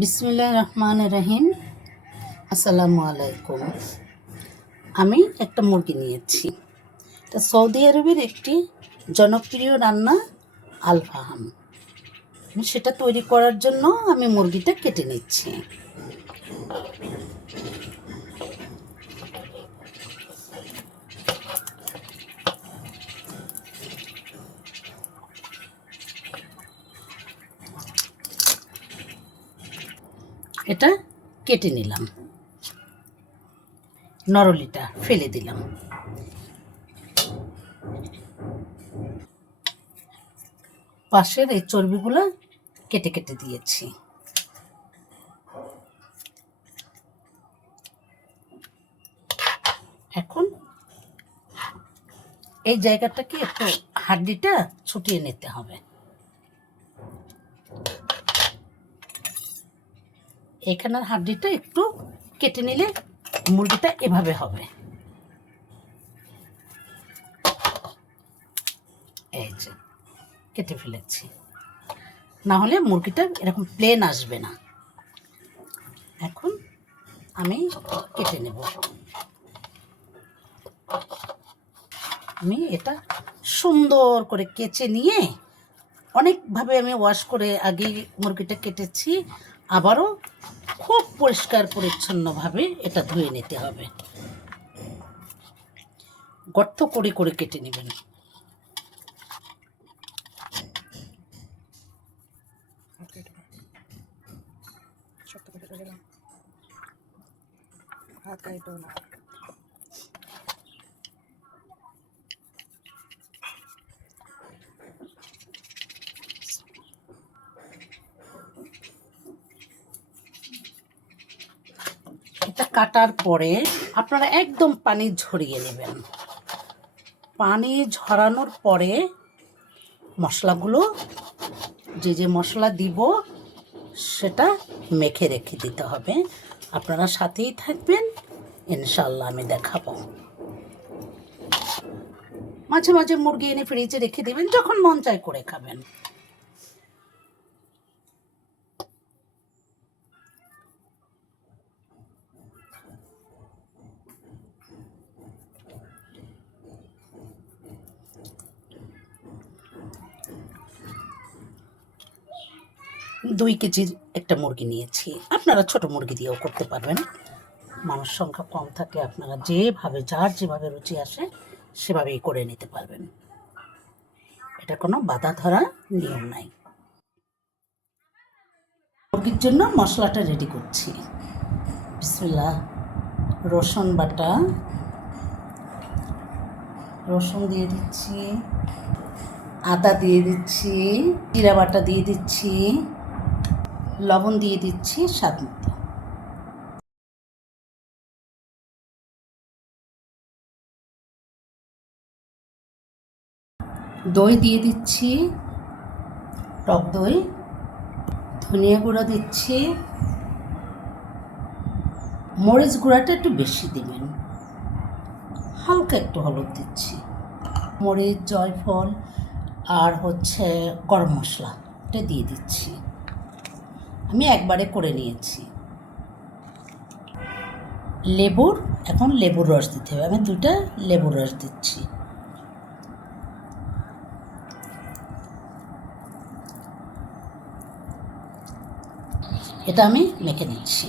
বিসমিল্লাহির রহমানির রহিম। আসসালামু আলাইকুম। আমি একটা মুরগি নিয়েছি। এটা সৌদি আরবের একটি জনপ্রিয় রান্না আল-ফাহাম। সেটা তৈরি করার জন্য আমি মুরগিটা কেটে নিচ্ছি। এটা কেটে নিলাম, নরলিটা ফেলে দিলাম। পাশের এই চর্বিগুলো কেটে কেটে দিয়েছি। এখন এই জায়গাটাকে একটু হাড্ডিটা ছুটিয়ে নিতে হবে। এখানের হাড্ডিটা একটু কেটে নিলে মুরগিটা এভাবে হবে। এই যে কেটে ফেলেছি, না হলে মুরগিটা এরকম প্লেন আসবে না। এখন আমি কেটে নেব। আমি এটা সুন্দর করে কেচে নিয়ে অনেকভাবে আমি ওয়াশ করে আগে মুরগিটা কেটেছি, আবারও খুব পরিষ্কার পরিচ্ছন্নভাবে এটা ধুয়ে নিতে হবে। গর্ত করে করে কেটে নেবেন। এটা কাটার পরে আপনারা একদম পানি ঝরিয়ে নেবেন। পানি ঝরানোর পরে মশলাগুলো যে যে মশলা দিব সেটা মেখে রেখে দিতে হবে। আপনারা সাথেই থাকবেন, ইনশাল্লাহ আমি দেখাবো। মাঝে মাঝে মুরগি এনে ফ্রিজে রেখে দেবেন, যখন মন চায় করে খাবেন। দুই কেজির একটা মুরগি নিয়েছি। আপনারা ছোট মুরগি দিয়েও করতে পারবেন। মানুষ সংখ্যা কম থাকে, আপনারা যেভাবে যার যেভাবে রুচি আসে সেভাবেই করে নিতে পারবেন। এটা কোনো বাধা ধরা নিয়ম নাই। মুরগির জন্য মশলাটা রেডি করছি। বিসমিল্লাহ। রসুন বাটা, রসুন দিয়ে দিচ্ছি, আদা দিয়ে দিচ্ছি, জিরা বাটা দিয়ে দিচ্ছি, লবণ দিয়ে দিচ্ছি স্বাদ মতো। দই দিয়ে দিচ্ছি, টক দই, ধনিয়া গুঁড়া দিচ্ছি, মরিচ গুঁড়াটা একটু বেশি দেবেন, হালকা একটু হলুদ দিচ্ছি, মরিচ, জয়ফল আর গরম মশলা এটা দিয়ে দিচ্ছি। আমি একবারে করে নিয়েছি। এখন লেবুর রস দিতে হবে। আমি 2টা লেবুর রস দিচ্ছি। এটা আমি মেখে নিচ্ছি।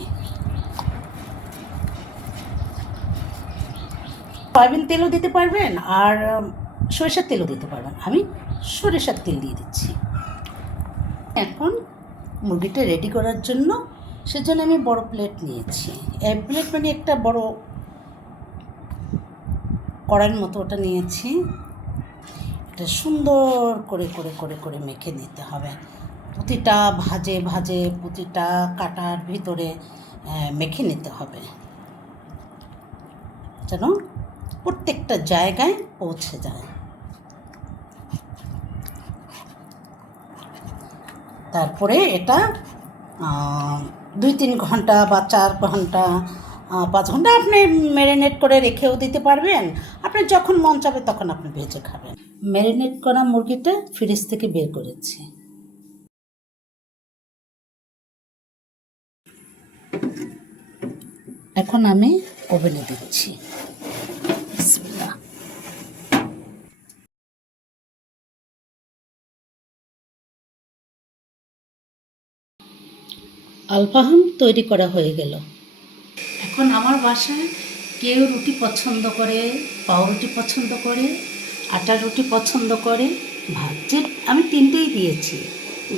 সয়াবিন তেলও দিতে পারবেন আর সরিষার তেলও দিতে পারবেন। আমি সরিষার তেল দিয়ে দিচ্ছি। এখন মুরগিটা রেডি করার জন্য সেজন্য আমি বড় প্লেট নিয়েছি। এই প্লেট মানে একটা বড় কড়াইয়ের মতো ওটা নিয়েছি। এটা সুন্দর করে করে করে করে মেখে নিতে হবে। প্রতিটা ভাজে ভাজে প্রতিটা কাটার ভিতরে মেখে নিতে হবে, যেন প্রত্যেকটা জায়গায় পৌঁছে যায়। তারপরে এটা 2-3 ঘন্টা বা 4 ঘন্টা 5 ঘন্টা আপনি ম্যারিনেট করে রেখেও দিতে পারবেন। আপনার যখন মন চাবে তখন আপনি ভেজে খাবেন। ম্যারিনেট করা মুরগিটা ফ্রিজ থেকে বের করেছি। এখন আমি ওভেনে দিচ্ছি। বিসমিল্লাহ। আলফাহাম তৈরি করা হয়ে গেল। এখন আমার বাসায় কেউ রুটি পছন্দ করে, পাউরুটি পছন্দ করে, আটার রুটি পছন্দ করে, ভাত, যে আমি তিনটেই দিয়েছি।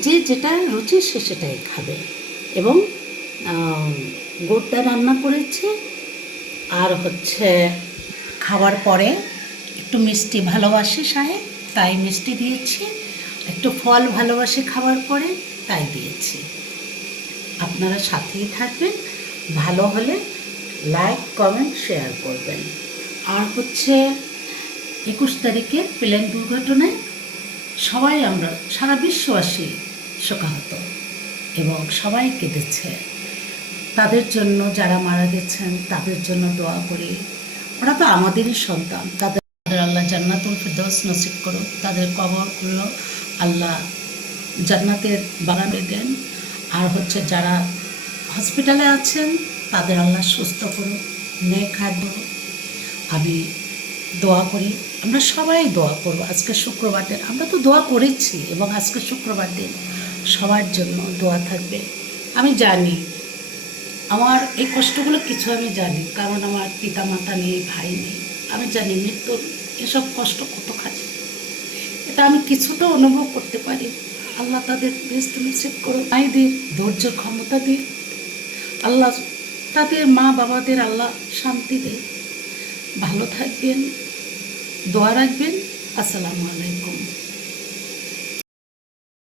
যে যেটা রুচি সে সেটাই খাবে। এবং গোটা রান্না করেছি। আর হচ্ছে খাওয়ার পরে একটু মিষ্টি ভালোবাসে সাহেব, তাই মিষ্টি দিয়েছি। একটু ফল ভালোবাসে খাওয়ার পরে, তাই দিয়েছি। আপনারা সাথেই থাকবেন। ভালো হলে লাইক, কমেন্ট, শেয়ার করবেন। আর হচ্ছে 21 তারিখের প্লেন দুর্ঘটনায় সবাই আমরা সারা বিশ্ববাসী শোকাহত এবং সবাই কেঁদেছে। তাদের জন্য যারা মারা গেছেন তাদের জন্য দোয়া করি। ওরা তো আমাদেরই সন্তান। তাদের আল্লাহ জান্নাতুল ফিরদৌস নসিব করুক। তাদের কবরগুলো আল্লাহ জান্নাতের বাগানে দেন। আর হচ্ছে যারা হসপিটালে আছেন তাদের আল্লাহ সুস্থ করুক, নেক হায়াত দিন। আমি দোয়া করি, আমরা সবাই দোয়া করব। আজকে শুক্রবার দিন আমরা তো দোয়া করেছি, এবং আজকে শুক্রবার দিন সবার জন্য দোয়া থাকবে। আমি জানি আমার এই কষ্টগুলো কিছু আমি জানি, কারণ আমার পিতা মাতা নেই, ভাই নেই। আমি জানি মৃত্যুর এসব কষ্ট কত খালি, এটা আমি কিছুটা অনুভব করতে পারি। আল্লাহ তাদের বেহেশত নসিব করুন, মায়েদের ধৈর্যের ক্ষমতা দিন আল্লাহ, তাদের মা বাবাদের আল্লাহ শান্তি দেয়। ভালো থাকবেন, দোয়া রাখবেন। আসসালামু আলাইকুম।